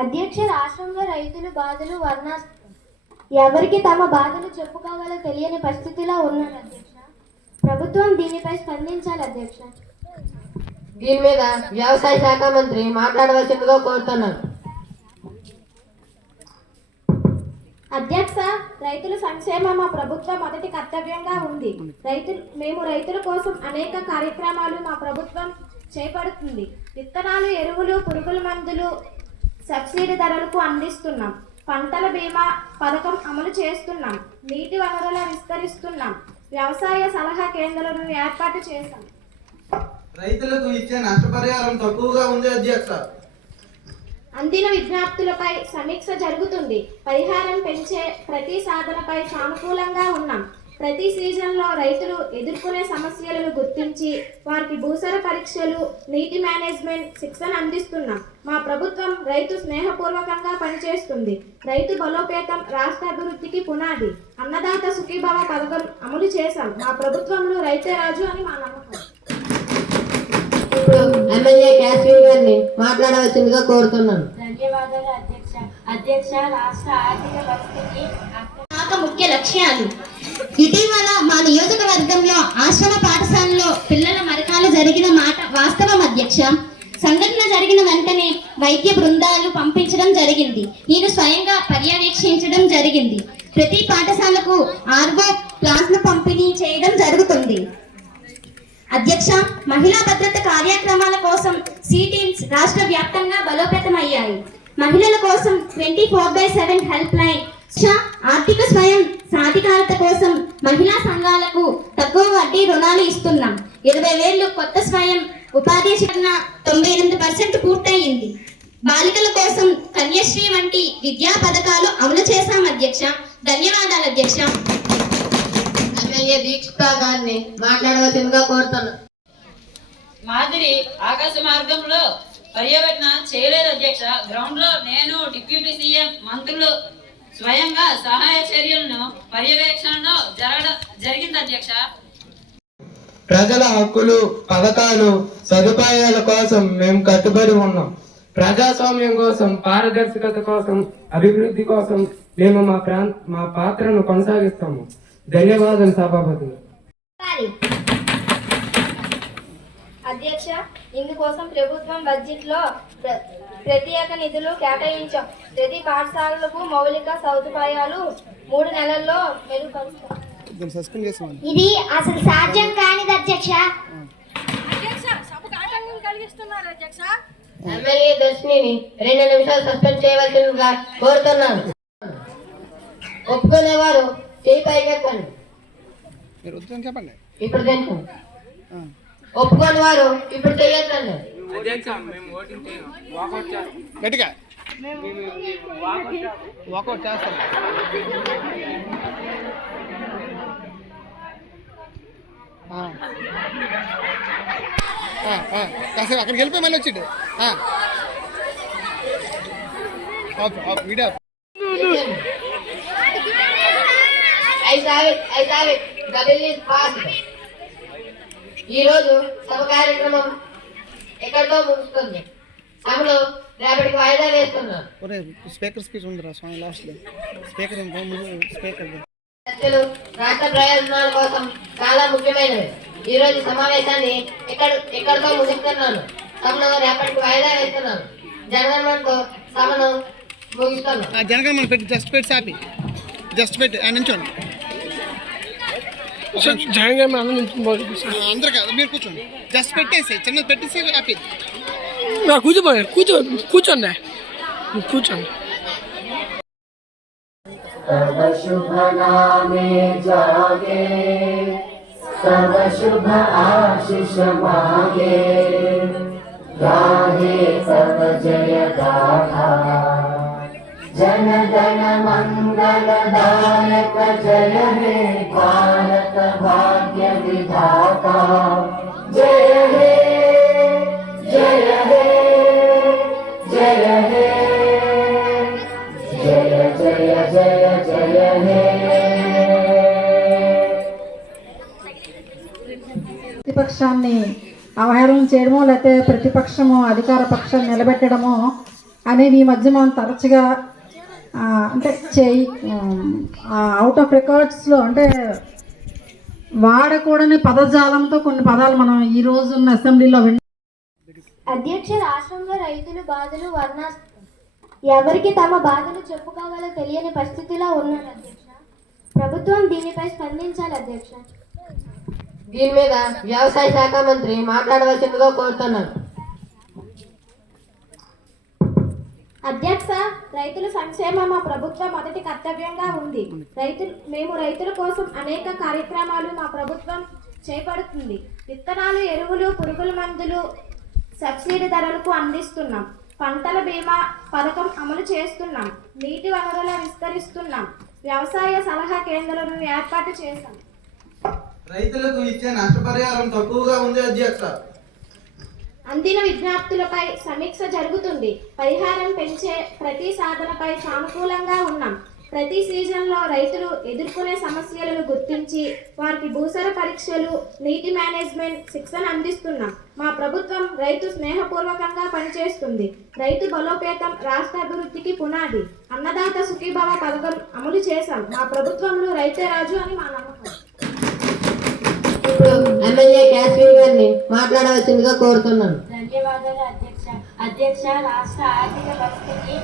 అధ్యక్ష, రాష్ట్రంలో రైతులు బాధలు ఎవరికి తమ బాధలు చెప్పుకోవాలో తెలియని పరిస్థితిలో ఉన్నారు అధ్యక్ష. ప్రభుత్వం దీనిపై స్పందించాలి అధ్యక్ష. దీని మీద వ్యవసాయ శాఖ మంత్రి మాట్లాడవలసిందిగా కోరుతున్నాను. అధ్యక్ష, రైతుల సంక్షేమం మా ప్రభుత్వం మొదటి కర్తవ్యంగా ఉంది. మేము రైతుల కోసం అనేక కార్యక్రమాలు మా ప్రభుత్వం చేపడుతుంది. విత్తనాలు, ఎరువులు, పురుగుల మందులు సబ్సిడీ ధరలకు అందిస్తున్నాం. పంటల బీమా పథకం అమలు చేస్తున్నాం. నీటి వనరుల విస్తరిస్తున్నాం. వ్యవసాయ సలహా కేంద్రాలను ఏర్పాటు చేశాం. రైతులకు ఇచ్చే నష్టపరిహారం తక్కువగా ఉంది అధ్యక్ష. అందిన విజ్ఞప్తులపై సమీక్ష జరుగుతుంది. పరిహారం పెంచే ప్రతి సాధనపై సానుకూలంగా ఉన్నాం. ప్రతి సీజన్లో రైతులు ఎదుర్కొనే సమస్యలను గుర్తించి వారికి భూసార పరీక్షలు, నీటి మేనేజ్మెంట్ శిక్షణ అందిస్తున్నాం. మా ప్రభుత్వం రైతు స్నేహపూర్వకంగా పనిచేస్తుంది. రైతు బలోపేతం రాష్ట్ర అభివృద్ధికి పునాది. అన్నదాత సుఖీభవ పథకం అమలు చేశాం. మా ప్రభుత్వంలో రైతే రాజు అని మా నమ్మకం. ఎమ్మెల్యే క్యాశ్వీ గారిని మాట్లాడవలసిందిగా కోరుతున్నాను. ధన్యవాదాలు అధ్యక్ష. అధ్యక్ష, రాష్ట్ర ఆర్థిక పరిస్థితి ముఖ్య లక్ష్యాలు. ఇటీవల మా నియోజకవర్గంలో ఆశ్రమ పాఠశాలలో పిల్లల మరకాలు జరిగిన మాట వాస్తవం అధ్యక్ష. సంఘటన జరిగిన వెంటనే వైద్య బృందాలు పంపించడం జరిగింది. నేను స్వయంగా పర్యవేక్షించడం జరిగింది. ప్రతి పాఠశాలకు ఆర్వో ప్లాంట్ను పంపిణీ చేయడం జరుగుతుంది అధ్యక్ష. మహిళా భద్రత కార్యక్రమాల కోసం సి టీమ్స్ రాష్ట్ర వ్యాప్తంగా బలోపేతమయ్యాయి. మహిళల కోసం 24/7 హెల్ప్ లైన్, ఆర్థిక స్వయం సాధికారత కోసం మహిళా సంఘాలకు తక్కువ వడ్డీ రుణాలు ఇస్తున్నాం. 20,000 కొత్త స్వయం ఉపాధి శిక్షణ 98% పూర్తయింది. బాలికల కోసం కన్యశ్రీ వంటి విద్యా పథకాలు అమలు చేశాం అధ్యక్ష. ధన్యవాదాలు అధ్యక్ష. ఎమ్మెల్యే దీక్షిత గారిని మాట్లాడవలసిందిగా కోరుతున్నాను. మాదిరి ఆకాశ మార్గంలో పర్యవేక్షణ చేయలేదు అధ్యక్ష. గ్రౌండ్ లో నేను, డిప్యూటీ సీఎం, మంత్రులు స్వయంగా సహాయ చర్యలను పర్యవేక్షణలో జరిగింది అధ్యక్ష. ప్రజల హక్కులు, పథకాలు, సదుపాయాల కోసం మేము కట్టుబడి ఉన్నాం. ప్రజాస్వామ్యం కోసం, పారదర్శకత కోసం, అభివృద్ధి కోసం మేము మా పాత్రను కొనసాగిస్తాము. ధన్యవాదాలు సభాపతులు. అధ్యక్ష, ఇందుకోసం ప్రభుత్వం బడ్జెట్ లో ప్రత్యేక నిధులు కేటాయించాం. ప్రతి పాఠశాలలకు మౌలిక సదుపాయాలు 3 నెలల్లో మెరుగుపరుస్తాం. ఇది అసలు సాధ్యం కానిది అధ్యక్ష. ఎమ్మెల్యే దర్శిని 2 నిమిషాలు సస్పెండ్ చేయవలసిందిగా కోరుతున్నాను. ఒప్పుకునేవారు చేయి పైకెత్తండి. ఇప్పుడు తెలుసు. ఒప్పుకోని వారు ఇప్పుడు చేయొద్దండి. గట్టిగా వాకౌట్ చేస్తాం. కాసేపు అక్కడికి వెళ్ళిపోయి మళ్ళీ వచ్చిండు. వీడియో ఈరోజు సభ కార్యక్రమం ఎక్కడితో ముగుస్తుంది. సభలో రేపటికి వాయిదా వేస్తున్నారు. స్పీకర్ స్పీచ్ ఉందిరా స్వామి. లాస్ట్ లో స్పీకర్ చర్చలు రాష్ట్ర ప్రయోజనాల కోసం చాలా ముఖ్యమైనవి. ఈ రోజు సమావేశాన్ని ఎక్కడితో ముగిస్తున్నాను. సభను రేపటికి వాయిదా వేస్తున్నాను. జనగణమనతో సభను ముగిస్తున్నాను. జనగణమన పెట్టి జస్ట్ పెట్టి ఆయన నుంచోండి. అందరు కాదు, మీరు కూర్చోండి. జస్ట్ పెట్టేసి చిన్నది పెట్టేసి హ్యాపీ కూర్చోండి. तव शुभ नामे जागे, तव शुभ आशीष मागे, गाहे तव जय गाथा, जन गण मंगल दायक जय हे भारत भाग्य विधाता। जय हे जय हे जय हे जय जय जय जय हे। ప్రతిపక్షాన్ని అవహేళన చేయడమో లేకపోతే ప్రతిపక్షము అధికార పక్షాన్ని నిలబెట్టడమో అనేవి ఈ మధ్య మనం తరచుగా అంటే అవుట్ ఆఫ్ రికార్డ్స్లో అంటే వాడకూడని పదజాలంతో కొన్ని పదాలు మనం ఈ రోజు ఉన్న అసెంబ్లీలో అధ్యక్ష, రాష్ట్రంలో రైతులు బాధలు ఎవరికి తమ బాధలు చెప్పుకోవాలో తెలియని పరిస్థితిలో ఉన్నారు అధ్యక్ష. ప్రభుత్వం దీనిపై స్పందించాలి అధ్యక్ష. దీని మీద వ్యవసాయ శాఖ మంత్రి మాట్లాడవలసిందిగా కోరుతున్నాను. అధ్యక్ష, రైతుల సంక్షేమం మా ప్రభుత్వం మొదటి కర్తవ్యంగా ఉంది. మేము రైతుల కోసం అనేక కార్యక్రమాలు మా ప్రభుత్వం చేపడుతుంది. విత్తనాలు, ఎరువులు, పురుగుల మందులు సబ్సిడీ ధరలకు అందిస్తున్నాం. పంటల బీమా పథకం అమలు చేస్తున్నాం. నీటి వనరుల విస్తరిస్తున్నాం. వ్యవసాయ సలహా కేంద్రాలను ఏర్పాటు చేశాం. రైతులకు ఇచ్చే నష్టపరిహారం తక్కువగా ఉంది అధ్యక్ష. అందిన విజ్ఞప్తులపై సమీక్ష జరుగుతుంది. పరిహారం పెంచే ప్రతి సాధనపై సానుకూలంగా ఉన్నాం. ప్రతి సీజన్లో రైతులు ఎదుర్కొనే సమస్యలను గుర్తించి వారికి భూసార పరీక్షలు, నీటి మేనేజ్మెంట్ శిక్షణ అందిస్తున్నాం. మా ప్రభుత్వం రైతు స్నేహపూర్వకంగా పనిచేస్తుంది. రైతు బలోపేతం రాష్ట్ర అభివృద్ధికి పునాది. అన్నదాత సుఖీభవ పథకం అమలు చేశాం. మా ప్రభుత్వంలో రైతే రాజు అని మా నమ్మకం. ఇప్పుడు ఎమ్మెల్యే కాశ్మీర్ గారిని మాట్లాడవలసిందిగా కోరుతున్నాను. ధన్యవాదాలు అధ్యక్ష. రాష్ట్ర ఆర్థిక పరిస్థితి